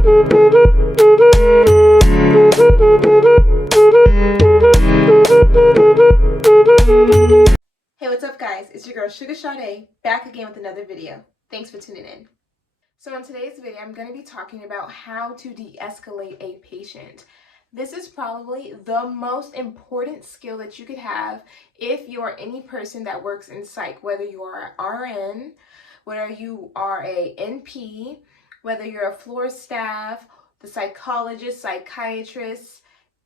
Hey, what's up guys? It's your girl Sugar Sade, back again with another video. Thanks for tuning in. So in today's video, I'm going to be talking about how to de-escalate a patient. This is probably the most important skill that you could have if you are any person that works in psych, whether you are an RN, whether you are a NP, whether you're a floor staff, the psychologist, psychiatrist.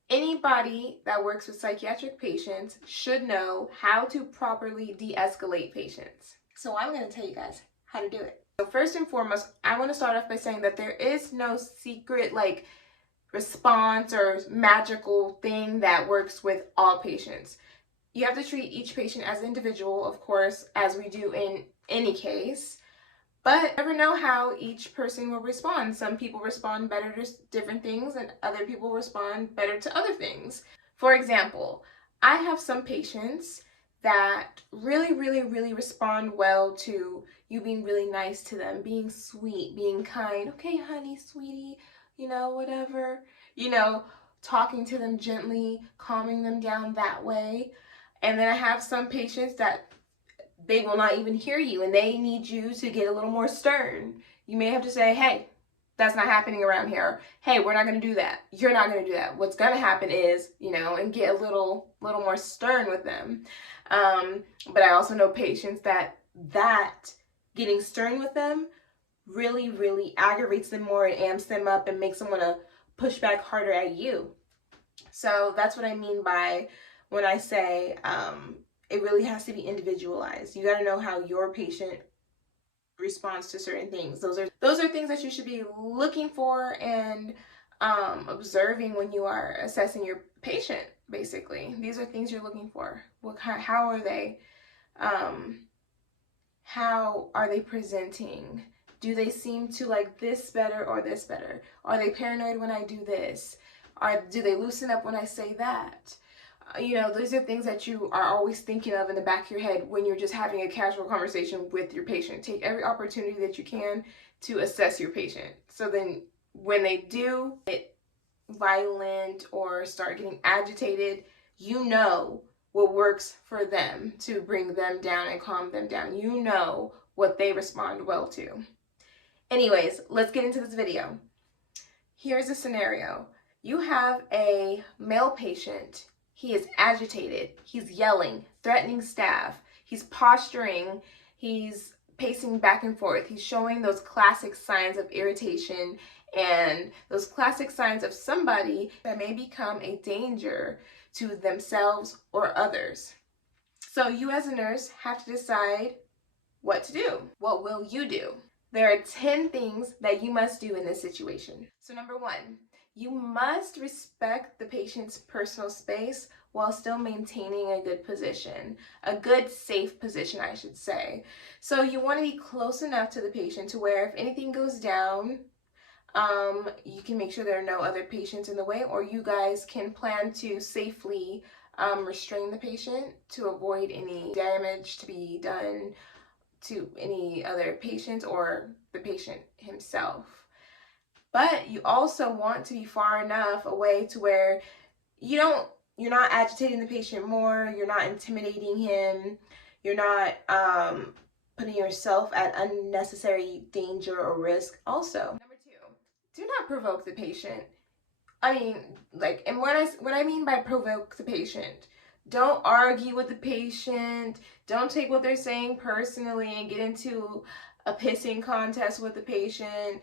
Anybody that works with psychiatric patients should know how to properly de-escalate patients. So I'm going to tell you guys how to do it. So first and foremost, I want to start off by saying that there is no secret response or magical thing that works with all patients. You have to treat each patient as an individual, of course, as we do in any case. But you never know how each person will respond. Some people respond better to different things and other people respond better to other things. For example, I have some patients that really respond well to you being really nice to them, being sweet, being kind. Okay, honey, sweetie, whatever. Talking to them gently, calming them down that way. And then I have some patients that they will not even hear you and they need you to get a little more stern. You may have to say, hey, that's not happening around here. Hey, we're not going to do that. You're not going to do that. What's going to happen is, and get a little more stern with them. But I also know patients that getting stern with them really aggravates them more and amps them up and makes them want to push back harder at you. So that's what I mean by when I say, it really has to be individualized. You got to know how your patient responds to certain things. Those are things that you should be looking for and observing when you are assessing your patient. Basically, these are things you're looking for. How are they? How are they presenting? Do they seem to like this better or this better? Are they paranoid when I do this? Do they loosen up when I say that? Those are things that you are always thinking of in the back of your head when you're just having a casual conversation with your patient. Take every opportunity that you can to assess your patient. So then when they do get violent or start getting agitated, you know what works for them to bring them down and calm them down. You know what they respond well to. Anyways, let's get into this video. Here's a scenario. You have a male patient. He is agitated, he's yelling, threatening staff, he's posturing, he's pacing back and forth, he's showing those classic signs of irritation and those classic signs of somebody that may become a danger to themselves or others. So you as a nurse have to decide what to do. What will you do? There are 10 things that you must do in this situation. So number 1, you must respect the patient's personal space while still maintaining a good position, a good safe position, I should say. So you want to be close enough to the patient to where if anything goes down, you can make sure there are no other patients in the way, or you guys can plan to safely restrain the patient to avoid any damage to be done to any other patients or the patient himself. But you also want to be far enough away to where you're not agitating the patient more, you're not intimidating him, you're not putting yourself at unnecessary danger or risk also. Number 2, do not provoke the patient. And what I mean by provoke the patient, don't argue with the patient, don't take what they're saying personally and get into a pissing contest with the patient.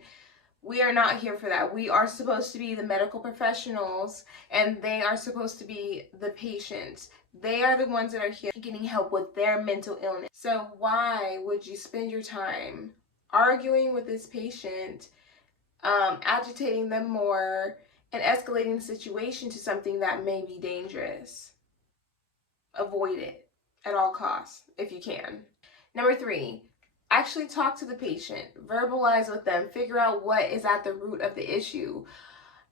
We are not here for that. We are supposed to be the medical professionals and they are supposed to be the patients. They are the ones that are here getting help with their mental illness. So why would you spend your time arguing with this patient, agitating them more, and escalating the situation to something that may be dangerous? Avoid it at all costs if you can. Number 3, actually talk to the patient, verbalize with them, figure out what is at the root of the issue.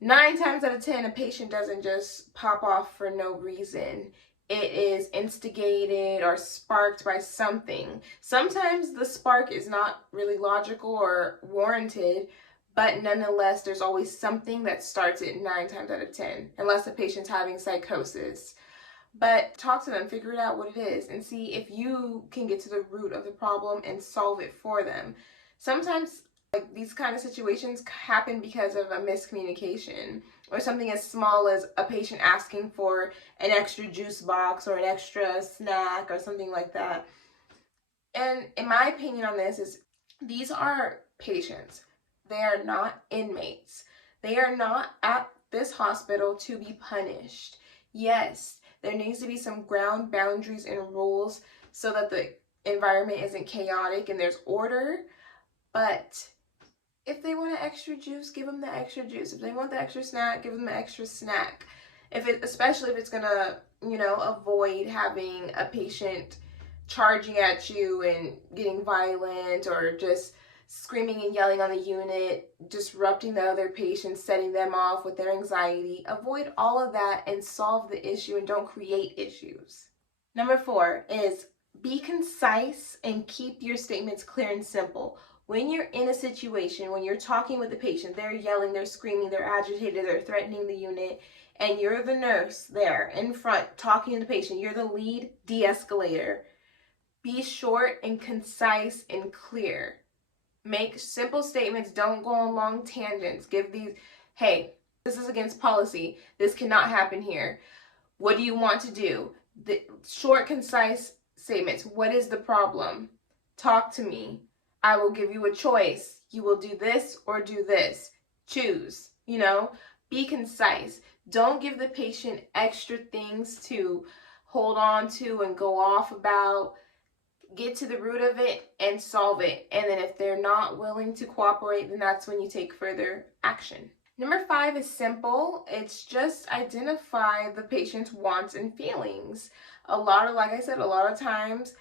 9 times out of 10, a patient doesn't just pop off for no reason. It is instigated or sparked by something. Sometimes the spark is not really logical or warranted, but nonetheless, there's always something that starts it 9 times out of 10, unless the patient's having psychosis. But talk to them, figure it out what it is, and see if you can get to the root of the problem and solve it for them. Sometimes like these kind of situations happen because of a miscommunication, or something as small as a patient asking for an extra juice box or an extra snack or something like that. And in my opinion on this is, these are patients. They are not inmates. They are not at this hospital to be punished. Yes, there needs to be some ground boundaries and rules so that the environment isn't chaotic and there's order. But if they want an extra juice, give them the extra juice. If they want the extra snack, give them the extra snack. Especially if it's gonna, avoid having a patient charging at you and getting violent, or just screaming and yelling on the unit, disrupting the other patients, setting them off with their anxiety. Avoid all of that and solve the issue, and don't create issues. Number 4 is be concise and keep your statements clear and simple. When you're in a situation, when you're talking with the patient, they're yelling, they're screaming, they're agitated, they're threatening the unit, and you're the nurse there in front talking to the patient, you're the lead de-escalator. Be short and concise and clear. Make simple statements. Don't go on long tangents. Give these, hey, this is against policy. This cannot happen here. What do you want to do? The short, concise statements. What is the problem? Talk to me. I will give you a choice. You will do this or do this. Choose, be concise. Don't give the patient extra things to hold on to and go off about. Get to the root of it and solve it. And then if they're not willing to cooperate, then that's when you take further action. Number 5 is simple. It's just identify the patient's wants and feelings. Like I said, a lot of times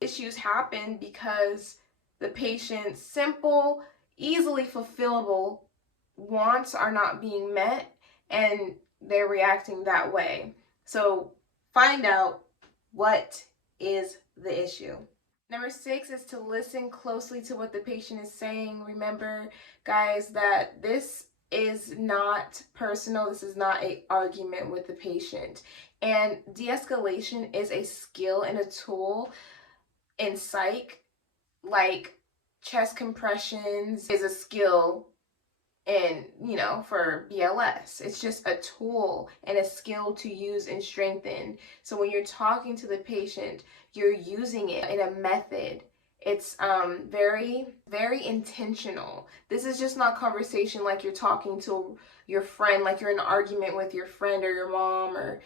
issues happen because the patient's simple, easily fulfillable wants are not being met, and they're reacting that way. So find out what is the issue. Number 6 is to listen closely to what the patient is saying. Remember, guys, that this is not personal. This is not an argument with the patient. And de-escalation is a skill and a tool in psych, like chest compressions is a skill in, for BLS. It's just a tool and a skill to use and strengthen. So when you're talking to the patient, you're using it in a method. It's very, very intentional. This is just not conversation like you're talking to your friend, like you're in an argument with your friend or your mom, or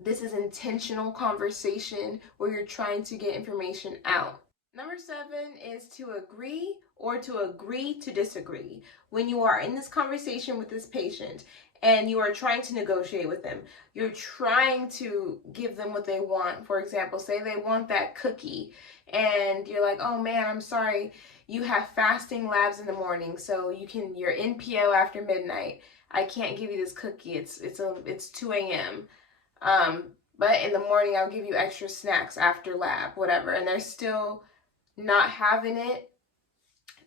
this is intentional conversation where you're trying to get information out. Number 7 is to agree or to agree to disagree. When you are in this conversation with this patient and you are trying to negotiate with them, you're trying to give them what they want. For example, say they want that cookie and you're like, oh man, I'm sorry, you have fasting labs in the morning, so you're NPO after midnight. I can't give you this cookie. It's 2 a.m. But in the morning I'll give you extra snacks after lab, whatever. And they're still not having it.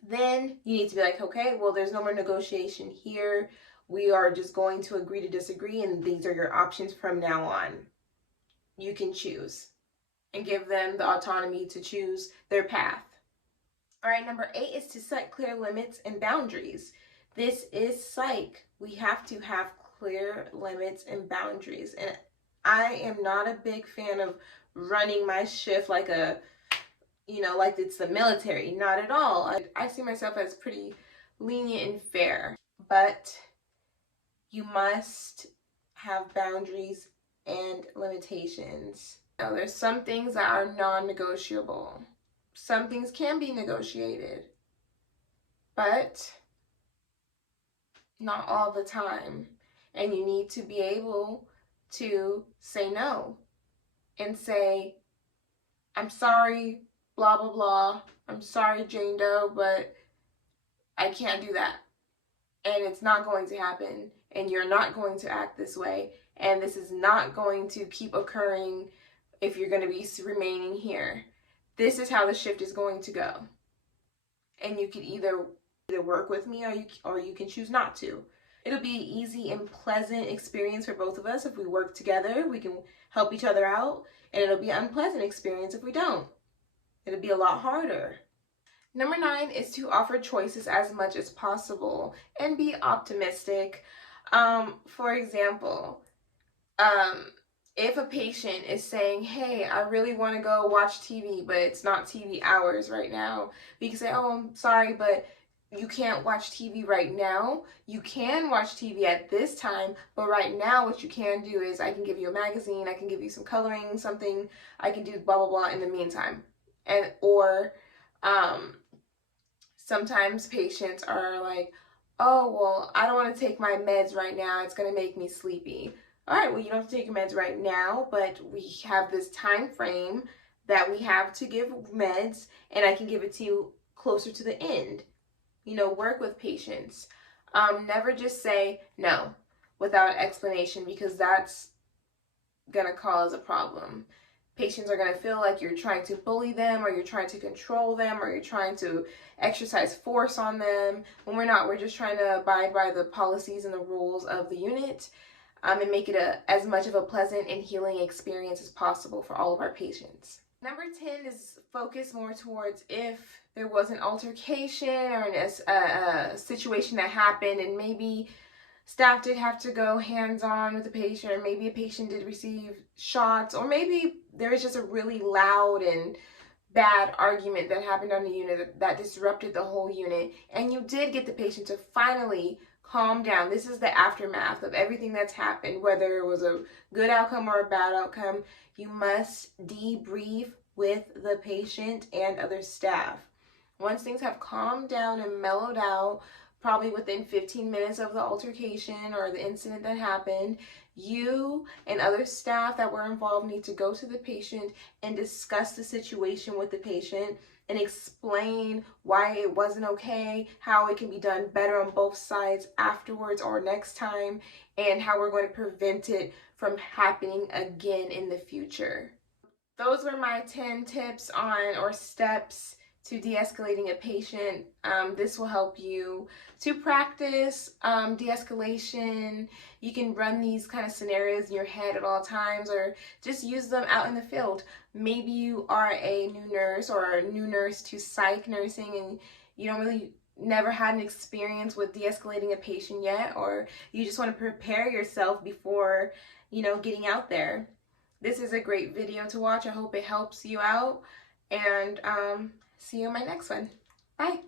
Then you need to be like, okay, well, there's no more negotiation here. We are just going to agree to disagree, and these are your options from now on. You can choose, and give them the autonomy to choose their path. All right, number 8 is to set clear limits and boundaries. This is psych. We have to have clear limits and boundaries. And I am not a big fan of running my shift like like it's the military. Not at all. I see myself as pretty lenient and fair. But you must have boundaries and limitations. Now, there's some things that are non-negotiable. Some things can be negotiated, but not all the time. And you need to be able to say no and say, I'm sorry, blah, blah, blah. I'm sorry, Jane Doe, but I can't do that. And it's not going to happen. And you're not going to act this way. And this is not going to keep occurring if you're going to be remaining here. This is how the shift is going to go. And you could either either work with me or you can choose not to. It'll be an easy and pleasant experience for both of us. If we work together, we can help each other out, and it'll be an unpleasant experience if we don't. It'll be a lot harder. Number 9 is to offer choices as much as possible and be optimistic. For example, if a patient is saying, hey, I really want to go watch TV, but it's not TV hours right now, we can say, oh, I'm sorry, but you can't watch TV right now. You can watch TV at this time, but right now what you can do is I can give you a magazine, I can give you some coloring, something, I can do blah, blah, blah in the meantime. Or sometimes patients are like, oh, well, I don't want to take my meds right now. It's going to make me sleepy. All right, well, you don't have to take your meds right now, but we have this time frame that we have to give meds, and I can give it to you closer to the end. You know, work with patients. Never just say no without explanation, because that's going to cause a problem. Patients are going to feel like you're trying to bully them, or you're trying to control them, or you're trying to exercise force on them, when we're not. We're just trying to abide by the policies and the rules of the unit, and make it as much of a pleasant and healing experience as possible for all of our patients. Number 10 is focus more towards if there was an altercation or a situation that happened, and maybe staff did have to go hands-on with the patient, or maybe a patient did receive shots, or maybe there was just a really loud and bad argument that happened on the unit that disrupted the whole unit, and you did get the patient to finally calm down. This is the aftermath of everything that's happened, whether it was a good outcome or a bad outcome. You must debrief with the patient and other staff. Once things have calmed down and mellowed out, probably within 15 minutes of the altercation or the incident that happened, you and other staff that were involved need to go to the patient and discuss the situation with the patient and explain why it wasn't okay, how it can be done better on both sides afterwards or next time, and how we're going to prevent it from happening again in the future. Those were my 10 tips on, or steps to de-escalating a patient. This will help you to practice de-escalation. You can run these kind of scenarios in your head at all times, or just use them out in the field. Maybe you are a new nurse or a new nurse to psych nursing, and you don't really never had an experience with de-escalating a patient yet, or you just want to prepare yourself before, you know, getting out there. This is a great video to watch. I hope it helps you out, and see you in my next one. Bye.